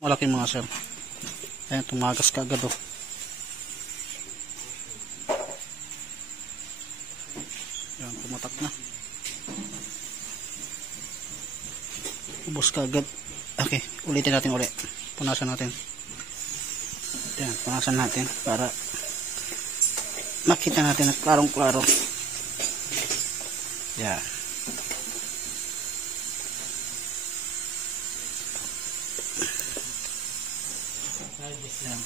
Malaki mga sir. Ayan, tumagas ka agad oh. Ayan, pumatak na. Ubos ka agad. Okay, ulitin natin ulit. Punasan natin. Ayan, punasan natin para makita natin at klarong-klaro. Ayan. Ayan.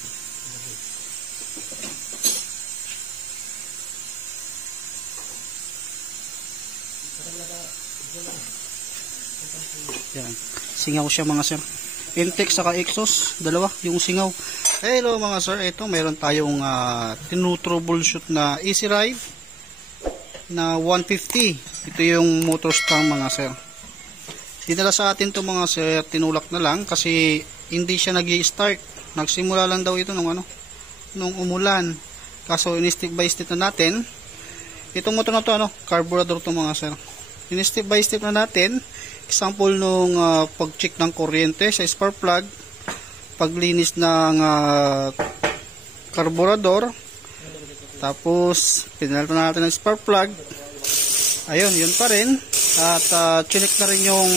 Yan. Singaw siya mga sir. Intake saka exhaust, dalawa yung singaw. Hello mga sir, ito mayroon tayong tinutroubleshoot na Easy Ride na 150. Ito yung motor stang mga sir. Dinala sa atin to mga sir, tinulak na lang kasi hindi siya nag-i-start. Nagsimula lang daw ito nung umulan. Kaso in-step by step na natin. Itong motor na to carburetor to mga sir. In-step by step na natin. Example nung pag-check ng kuryente sa spark plug, paglinis ng carburetor, tapos pinalitan natin ng spark plug. Ayun, yun pa rin. At check na rin yung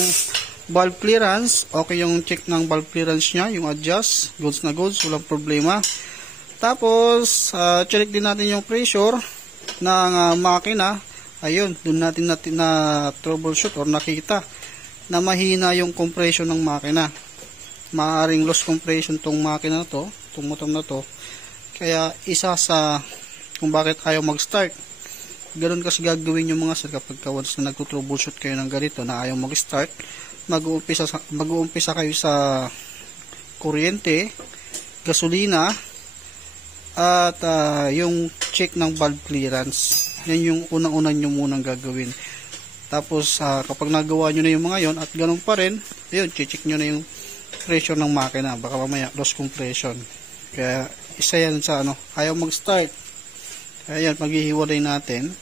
valve clearance. Okay yung check ng valve clearance nya, yung adjust, goods na goods, walang problema. Tapos check din natin yung pressure ng makina. Ayun, doon natin na troubleshoot or nakita na mahina yung compression ng makina. Maaring loss compression tong makina na to, tong motor na to. Kaya isa sa kung bakit ayaw mag-start. Ganoon kasi gagawin yung mga sir kapag once na nagtroubleshoot kayo ng ganito na ayaw mag-start, mag-uumpisa kayo sa kuryente, gasolina, at yung check ng valve clearance. Yan yung unang-unang nyo munang gagawin. Tapos kapag nagawa nyo na yung mga yon at ganun pa rin, ayun, check nyo na yung pressure ng makina. Baka mamaya loss compression. Kaya isa yan sa ayaw mag-start. Kaya yan, maghihiwalay natin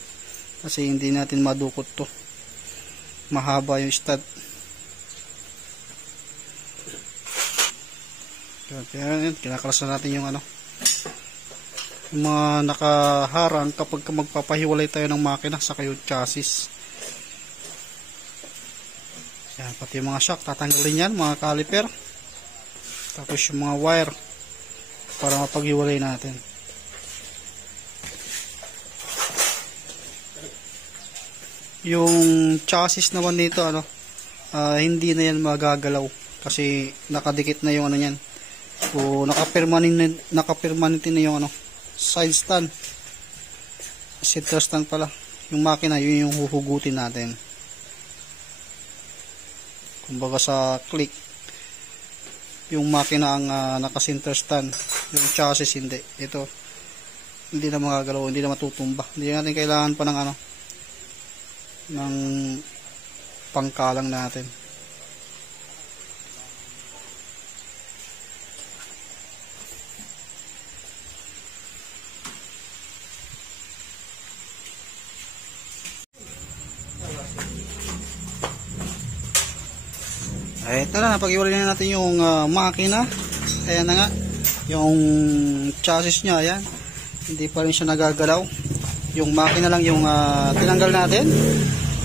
kasi hindi natin madukot to. Mahaba yung stud. Kaya yan, kinakalasan natin yung yung mga nakaharang kapag magpapahiwalay tayo ng makina sa yung chassis. Yan, pati yung mga shock, tatanggalin yan, mga caliper. Tapos yung mga wire para mapaghiwalay natin. Yung chassis naman nito, hindi na yan magagalaw kasi nakadikit na yung yan. O naka-permanent na yung side stand. Center stand pala. Yung makina, yun yung huhugutin natin. Kumbaga sa click, yung makina ang naka-center stand, yung chassis hindi. Ito hindi na magagalaw, hindi na matutumba. Hindi natin kailangan pa ng ng pangkalang natin. Ito na, napag-iwalay na natin yung makina. Ayan na nga, yung chassis nya, ayan. Hindi pa rin siya nagagalaw. Yung makina lang yung tinanggal natin.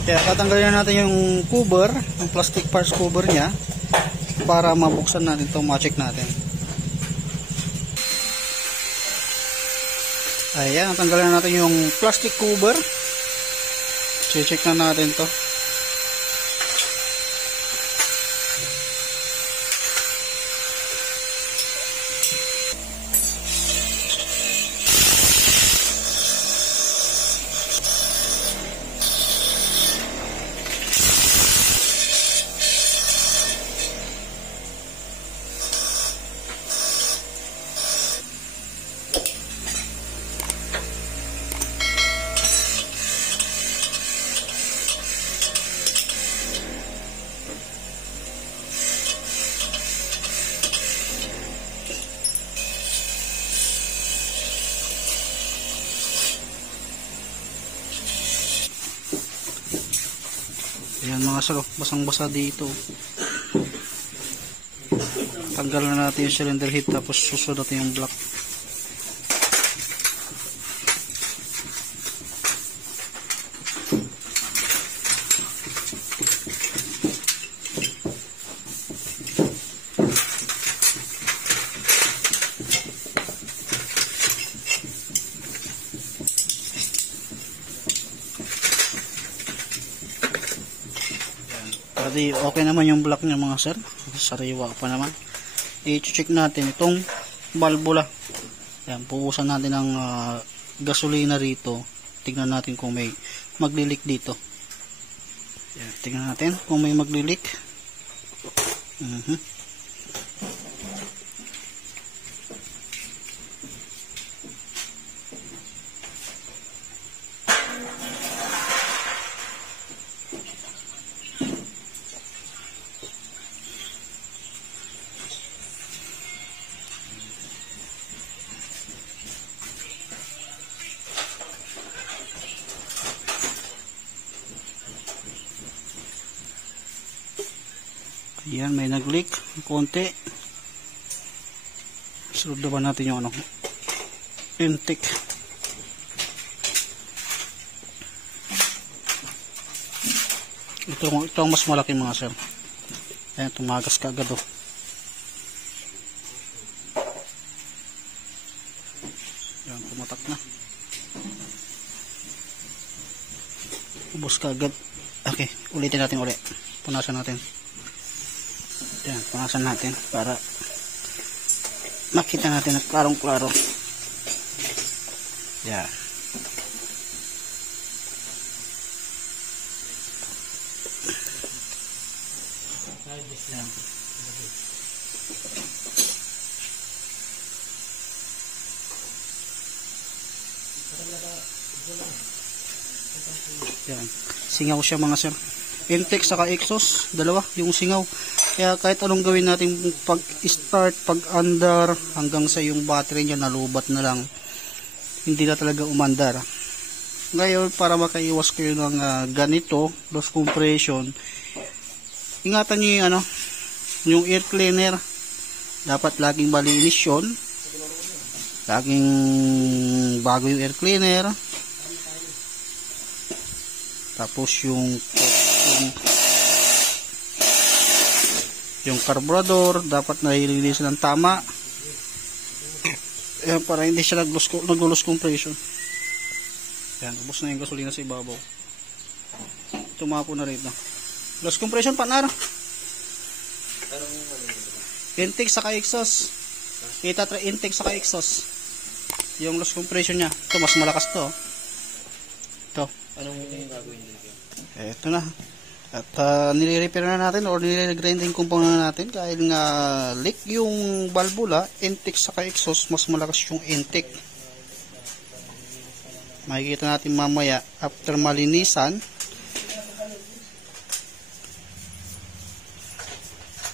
Kaya tatanggalin na natin yung cover, yung plastic parts cover nya, para mabuksan natin ito, ma-check natin. Ayan, tanggalin na natin yung plastic cover. Check na natin to. Ayan mga sir, basang basa dito. Tanggalan na natin yung cylinder head tapos susunod natin yung block. Pwede, okay naman yung block niya mga sir. Sariwa pa naman. I-check natin itong valvula. Yan, pupusan natin ng gasolina rito. Tingnan natin kung may maglilik dito. Yan, tingnan natin kung may maglilik. Ayan, may nag-leak konti. Sunod naman natin yung ano, intake. Ito ang mas malaki mga sir. Ayan, tumagas ka agad oh. Ayan, pumatak na. Ubos ka agad. Okay, ulitin natin ulit. Punasan natin. Yan, punasan natin para makita natin at klarong-klaro. Yan. Yan. Singaw siya mga sir. Intake saka exhaust, dalawa yung singaw. Kaya kahit anong gawin natin pag-start, pag-under, hanggang sa yung battery niya nalubat na lang, hindi na talaga umandar. Ngayon, para makaiwas kayo ng ganito, loss compression, ingatan nyo yung, yung air cleaner. Dapat laging malinis yun. Laging bago yung air cleaner. Tapos yung carburetor dapat nalilinis ng tama. Ayan, para hindi siya nag-loss compression. Ayan, ubos na yung gasolina sa ibabaw. Tumapo na rin. Loss compression partner. Intake saka exhaust. Intake saka exhaust. Yung loss compression niya. Ito mas malakas to. Ito. Anong gagawin nyo? Ito na. At nire-repair na natin or nire-grinding compound na natin dahil nga leak yung valvula, intake saka exhaust, mas malakas yung intake. Makikita natin mamaya after malinisan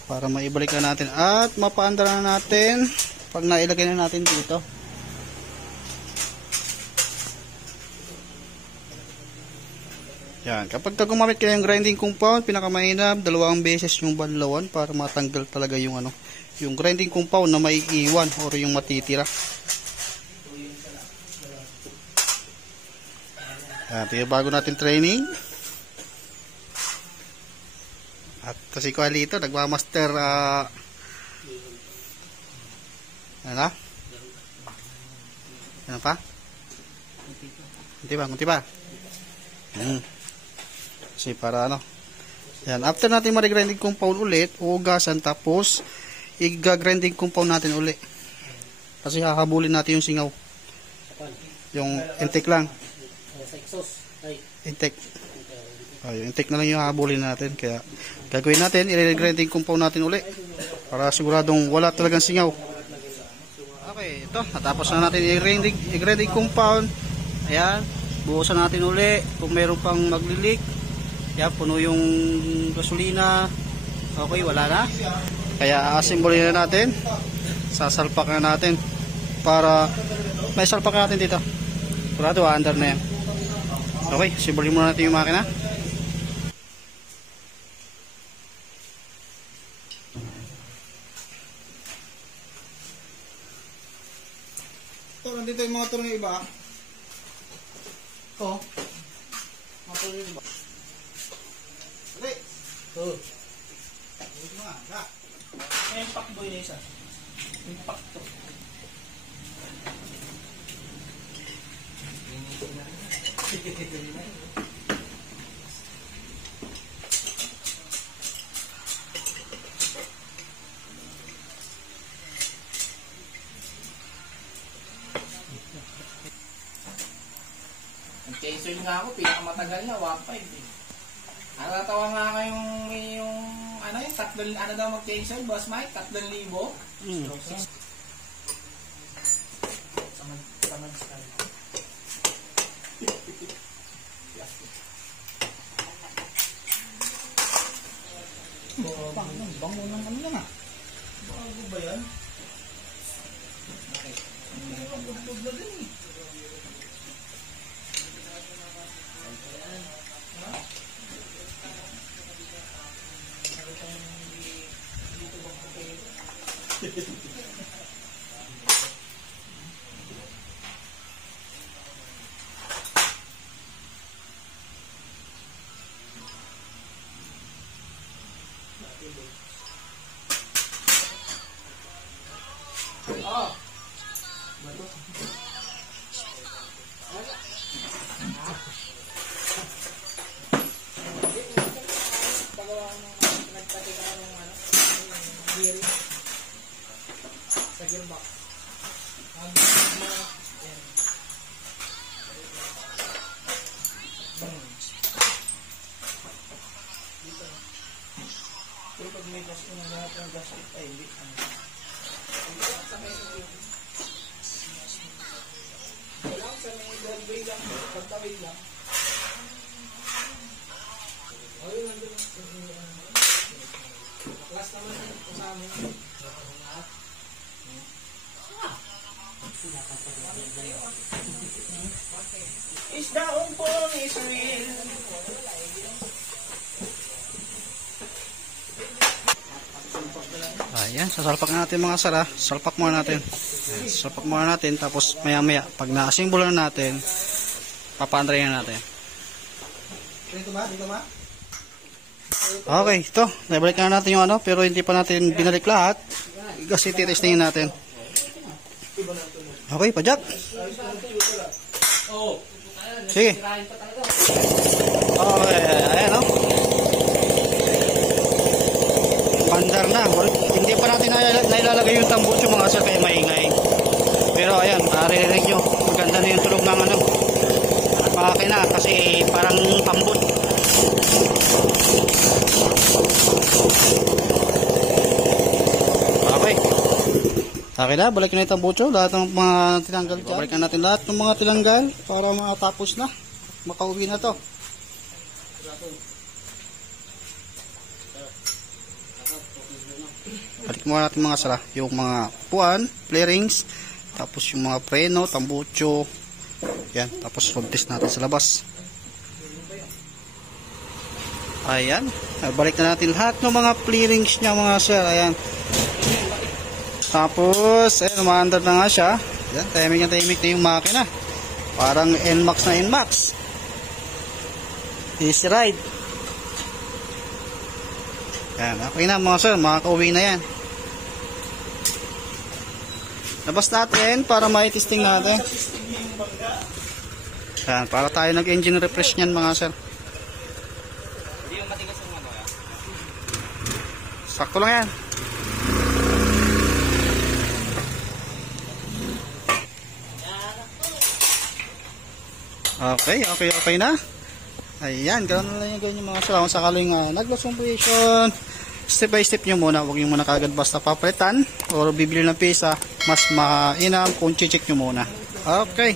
para maibalik na natin at mapaandar na natin pag nailagay na natin dito. Yan, kapag gumamit kayo ng grinding compound, pinakamainam, 2 beses yung banlawan para matanggal talaga yung yung grinding compound na may iwan or yung matitira. Yan, ito yung bago natin training. At kasi ko alito, nagmamaster ano? Ano pa? Kunti pa. Kasi para yan, after natin ma-grinding compound ulit, uugasan tapos i-grinding compound natin ulit. Kasi hahabulin natin yung singaw. Yung intake lang. Intake. Yung intake na lang yung hahabulin natin. Kaya gagawin natin, i-grinding compound natin ulit para siguradong wala talagang singaw. Okay, ito. Natapos na natin i-grinding compound. Ayan. Buhusan natin uli kung meron pang maglilik. Yan, puno yung gasolina. Okay, wala na. Kaya assemble na natin. Sasalpak na natin para may salpak natin dito. Sigurado, under na yan. Okay, assemble muna natin yung makina. Ito, nandito yung mga turno iba. Ito. Mga turno iba. Dali. Ito. Ito nga. Ha. May impact boy na isa. Impact to. Ang chainsaw nga ako, pinakamatagal na, 1.5 eh. Ano natawa nga kayong yung ano yung tatlong, ano daw mag-chainsaw, Boss Mike? 3,000? Samad style. Bango naman lang ah. Bago ba yan? Okay. Hindi ka budbud na din eh. Oh. Pagawa mo nagpatika ng ano, gear sa gearbox. Pero pag may gas na lahat ng gasket ay hindi. Kailangan sa may driveway lang, pagtawid lang. Ayun, nandun. Class naman ito sa amin. Is the umpong is real. Ayan, sasalpak natin mga sara. Salpak muna natin. Ayan, salpak muna natin. Tapos maya maya, pag na-assemble na natin, papaandray na natin. Dito ba? Dito ba? Okay, ito. Nabalik na natin yung ano, pero hindi pa natin binalik lahat. Kasi titestingin natin. Okay, pajak. Sige. Okay, ayan o. Bandar na. Hindi pa natin nailalagay yung tambucho mga sir kaya maingay. Pero ayan, maririnig nyo. Maganda na yung tulog ng ano. Makakina kasi parang pambot. Okay. Okay na, balik na yung tambucho. Lahat ng mga tinanggal dyan. Balikan natin lahat ng mga tinanggal para matapos na. Makauwi na to. Balik muna natin mga sara. Yung mga puan, flarings, tapos yung mga preno, tambucho. Yan, tapos road test natin sa labas. Ayan, balik na natin lahat ng mga flarings niya mga sir. Ayan. Tapos, ayan, umaandar na nga siya. Ayan, timing na yung makina. Parang NMAX na NMAX. Easy ride. Ayan, okay na mga sir, makakauwi na yan. Labas natin para mai-testing natin. Ayan, para tayo nag-engine refresh niyan mga sir. Hindi yung matigas yung ano ya? Sakto lang yan. Okay na. Ayan, ganoon na lang yung ganyan mga sir. Kung sakaling nag-loss compression, step by step nyo muna. Huwag nyo muna kagad basta papalitan or bibili ng pisa. Mas mainam kung check nyo muna. Okay.